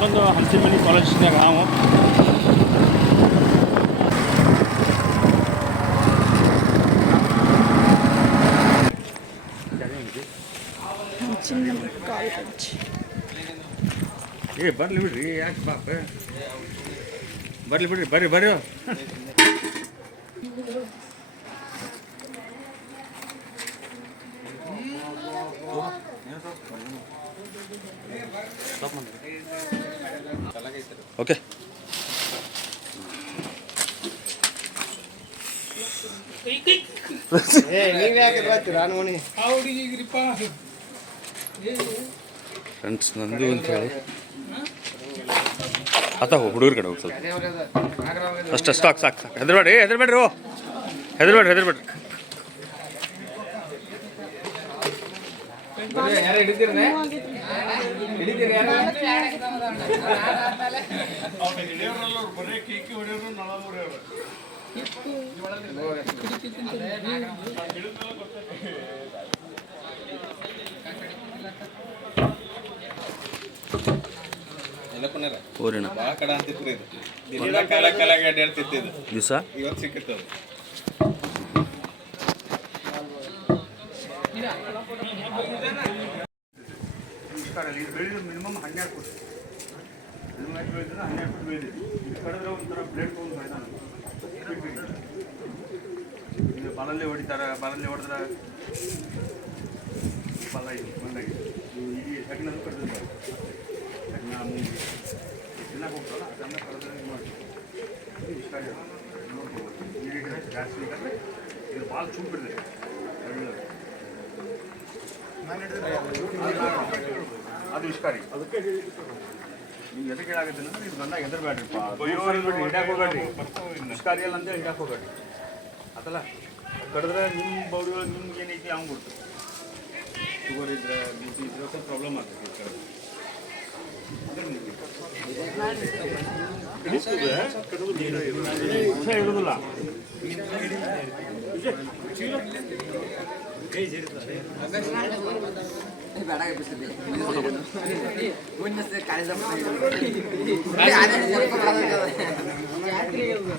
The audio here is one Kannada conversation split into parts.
ಮತ್ತೊಂದು ಹಂಸಿಮನಿ ಕಾಲೇಜ್ನಾಗ ನಾವು ಚಿನ್ನ ಕಾಲೇಜ್ ಏ ಬರ್ಲಿ ಬಿಡ್ರಿ ಯಾಕೆ ಬಾಪ ಬರ್ಲಿ ಬಿಡ್ರಿ ಬರ್ರಿ ಬರ್ರಿ ಓಕೆ ಫ್ರೆಂಡ್ಸ್ ನಂದು ಅಂತ ಹೇಳಿ. ಆತ ಹುಡುಗರ ಕಡೆ ಹೋಗಿ ಸ್ವಲ್ಪ. ಅಷ್ಟು ಸಾಕು ಸಾಕು ಸಾಕು. ಹೆದರ್ಬೇಡ್ರಿ ಹೆದರ್ಬೇಡ್ರಿ ಓ. ಹೆದರ್ಬೇಡ್ರಿ ಹೆದರ್ಬೇಡ್ರಿ. ಊರಿನ ಭಾಳ ಕಡ ಅಂತಿತ್ತು ಇದು. ದಿನ ಕಾಲ ಕಾಲಾಗ ಅಡ್ಡಾಡ್ತಿತ್ತು ಇದು. ದಿವಸ? ಇವತ್ತು ಸಿಕ್ಕಿತ್ತು ಅದು ಮಿನಿಮಮ್ ಹನ್ನೆರಡು ಫುಟ್ ಮಿನಿಮಮ್ ಹನ್ನೆರಡು ಫುಟ್ ಬೆಳೆದಿದೆ ಇದು ಒಂಥರ ಬ್ಲೇಡ್ ತೊಗೊಂಡು ಮೈದಾನ ಇದು ಬಾಲಲ್ಲೇ ಹೊಡಿತಾರೆ ಬಾಲಲ್ಲೇ ಹೊಡೆದ್ರೆ ಬಾಲ ಇದು ಬಂದಾಗಿದೆ ಈ ಸಣ್ಣ ಕಡಿದ್ರೆ ಸಣ್ಣ ಕಡಿದ್ರೆ ಇದು ಮಾಡಿ ಇದು ಇಷ್ಟ ಜಾಸ್ತಿ ಇದು ಭಾಳ ಚೂಪ್ ಬಿಡಿದೆ ಅದು ಇಷ್ಕಾರಿ. ಅದಕ್ಕೆ ನೀವು ಎದಕ್ಕೆ ಹೇಳಾಗುತ್ತೆ ಅಂದ್ರೆ ನೀವು ಗಂಡ ಎದರ್ಬೇಡ್ರಿಪ್ಪ ಹಿಡ್ಯಾಕ್ ಹೋಗ್ಬೇಡ್ರಿ ಇಷ್ಕಾರಿ ಅಲ್ಲ ಅಂತ ಹಿಡ್ಯಾಕ್ ಹೋಗ್ಬೇಡ್ರಿ. ಅದಲ್ಲ ಕಡಿದ್ರೆ ನಿಮ್ಮ ಬೌಡಿ ನಿಮ್ಗೆ ಏನೈತಿ ಅವ್ನು ಬಿಡ್ತು ಶುಗರ್ ಇದ್ರೆ ಬಿ ಪಿ ಇದ್ರೆ ಸ್ವಲ್ಪ ಪ್ರಾಬ್ಲಮ್ ಆಗ್ತದೆ ಈ ಕಡೆ. ಅದೇ ನಿಮ್ಗೆ. ವಿಷಯ ಇರುದಿಲ್ಲ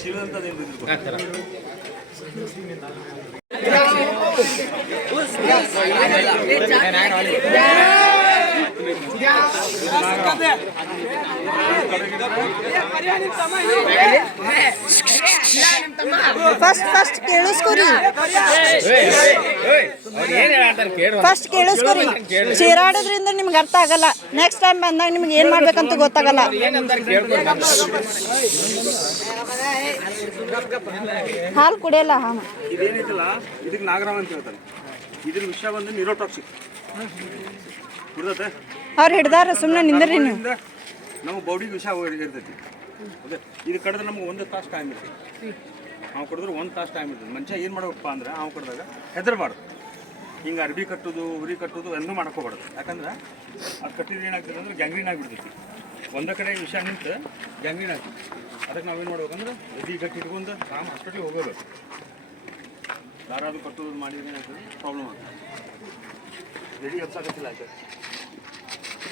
ಚೀಲದಂತದೇನು ಇದ್ದಿರ್ಬೇಕು. ಫಸ್ಟ್ ಫಸ್ಟ್ ಕೇಳಿಸ್ಕೊರಿ ಫಸ್ಟ್ ಕೇಳಿಸ್ಕೊರಿ ಚೀರಾಡೋದ್ರಿಂದ ನಿಮ್ಗೆ ಅರ್ಥ ಆಗಲ್ಲ. ನೆಕ್ಸ್ಟ್ ಟೈಮ್ ಬಂದಾಗ ನಿಮ್ಗೆ ಏನ್ ಮಾಡ್ಬೇಕಂತ ಗೊತ್ತಾಗಲ್ಲ. ಹಾಲು ಕುಡಿಯಲ್ಲ ಹಾಂ ಇದೇನೈತಲ್ಲ ಇದಕ್ಕೆ ನಾಗರಾಮ ಅಂತ ಹೇಳ್ತಾರೆ. ಇದ್ರ ವಿಷಯ ಬಂದು ನಿರೋಟಾಕ್ಸಿಕ್ ಇರ್ತದೆ ಅವ್ರು ಹಿಡ್ದಾರ ಸುಮ್ಮನೆ ನಿಂದ್ರಿ ನೀವು. ನಮ್ಮ ಬಾಡಿಗೆ ವಿಷ ಇರ್ತೈತಿ. ಇದು ಕಡ್ದ್ರೆ ನಮ್ಗೆ ಒಂದು ತಾಸು ಟೈಮ್ ಇರ್ತೈತಿ. ನಾವು ಕಡಿದ್ರೆ ಒಂದು ತಾಸು ಟೈಮ್ ಇರ್ತೈತಿ. ಮನುಷ್ಯ ಏನು ಮಾಡ್ಬೇಕಪ್ಪ ಅಂದ್ರೆ ನಾವು ಕಡ್ದಾಗ ಹೆದರ್ಬಾರ್ದು. ಹಿಂಗೆ ಅರ್ಬಿ ಕಟ್ಟೋದು, ಉರಿ ಕಟ್ಟೋದು ಎಂದೂ ಮಾಡ್ಕೋಬಾರ್ದು ಯಾಕಂದ್ರೆ ಅದು ಕಟ್ಟಿದ್ರೆ ಏನಾಗ್ತದೆ ಅಂದ್ರೆ ಗ್ಯಾಂಗ್ರೀನ್ ಆಗಿಬಿಡ್ತೈತಿ. ಒಂದೇ ಕಡೆ ವಿಷ ನಿಂತು ಗ್ಯಾಂಗ್ರೀನ್ ಆಗ್ತೈತಿ. ಅದಕ್ಕೆ ನಾವೇನು ಮಾಡ್ಬೇಕಂದ್ರೆ ಅರ್ಬಿ ಗಟ್ಟಿ ಇಟ್ಕೊಂಡು ರಾಮ ಹಾಸ್ಪಿಟ್ಲಿಗೆ ಹೋಗಬೇಕು ಯಾರಾದರೂ ಕಟ್ಟೋದು ಮಾಡಿದ್ರೆ ಏನಾಗ್ತದೆ ಪ್ರಾಬ್ಲಮ್ ಆಗ್ತದೆ. ರೆಡಿ ಎಬ್ಸಾಕತ್ತಿಲ್ಲ ಆಯ್ತು.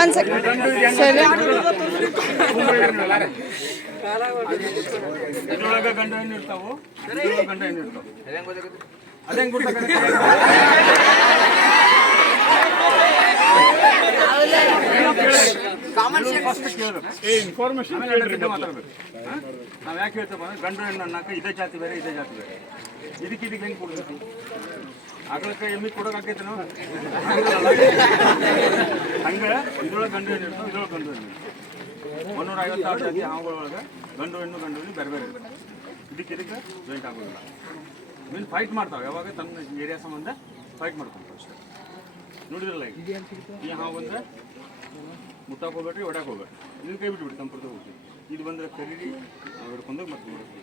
ಒಂದ್ ಸೆಕೆಂಡ್ ಇದ್ರೊಳಗ ಗಂಡ ಹೆಣ್ಣು ಇರ್ತಾವು. ಇದ್ರೊಳಗ ಗಂಡ ಹೆಣ್ಣು ಇರ್ತಾವು. ಅದೇ ಹೆಂಗ್ ಗೊತ್ತಾಗತ್ತೆ ಫಸ್ಟ್ ಕೇಳ್ಬೇಕು. ಏ ಇನ್ಫಾರ್ಮೇಶನ್ ಮಾತಾಡ್ಬೇಕು? ನಾವ್ ಯಾಕೆ ಹೇಳ್ತೇವೆ ಅಂದ್ರೆ ಗಂಡು ಹೆಣ್ಣು ಅನ್ನಕ್ಕೆ ಇದೇ ಜಾತಿ ಬೇರೆ ಇದೇ ಜಾತಿ ಬೇರೆ. ಇದಕ್ಕೆ ಇದಕ್ಕೆ ಹೆಂಗ್ ಕೊಡ್ಬೇಕು? ಆಗ್ಲಕ್ಕ ಎಮ್ಮಿ ಕೊಡೋಕೆ ಆಕೈತೆ ನಾವು ಹಂಗೆ ಇದ್ರೊಳಗೆ ಗಂಡು ಹೆಣ್ಣು ಇರ್ತಾವೆ, ಇದ್ರೊಳಗೆ ಗಂಡು ಹೆಣ್ಣು. ಮುನ್ನೂರ ಐವತ್ತಾರು ಜಾತಿ ಹಾವುಗಳೊಳಗೆ ಗಂಡು ಹೆಣ್ಣು ಗಂಡು ಹೆಣ್ಣು ಬೇರೆ ಬೇರೆ ಇರ್ತವೆ. ಇದಕ್ಕೆ ಇದಕ್ಕೆ ಜಾಯಿಂಟ್ ಆಗೋದಿಲ್ಲ. ಮೀನು ಫೈಟ್ ಮಾಡ್ತಾವೆ, ಯಾವಾಗ ತನ್ನ ಏರಿಯಾ ಸಂಬಂಧ ಫೈಟ್ ಮಾಡ್ಕೊಂತಾವೆ ಅಷ್ಟೇ. ನೋಡಿದ್ರಲ್ಲ ಈ ಹಾವು ಬಂದ್ರೆ ಮುಟ್ಟಕ್ಕೆ ಹೋಗ್ಬೇಡ್ರಿ ಹೊಡಕ್ಕೆ ಹೋಗ್ಬೇಡ್ರಿ. ಇದನ್ನ ಕೈ ಬಿಟ್ಬಿಡಿ ಸಂಪರ್ಕ ಹೋಗ್ತೀವಿ ಇದು ಬಂದ್ರೆ ಕರೀರಿ ಹಿಡ್ಕೊಂಡು ಮತ್ತೆ ನೋಡ್ತೀವಿ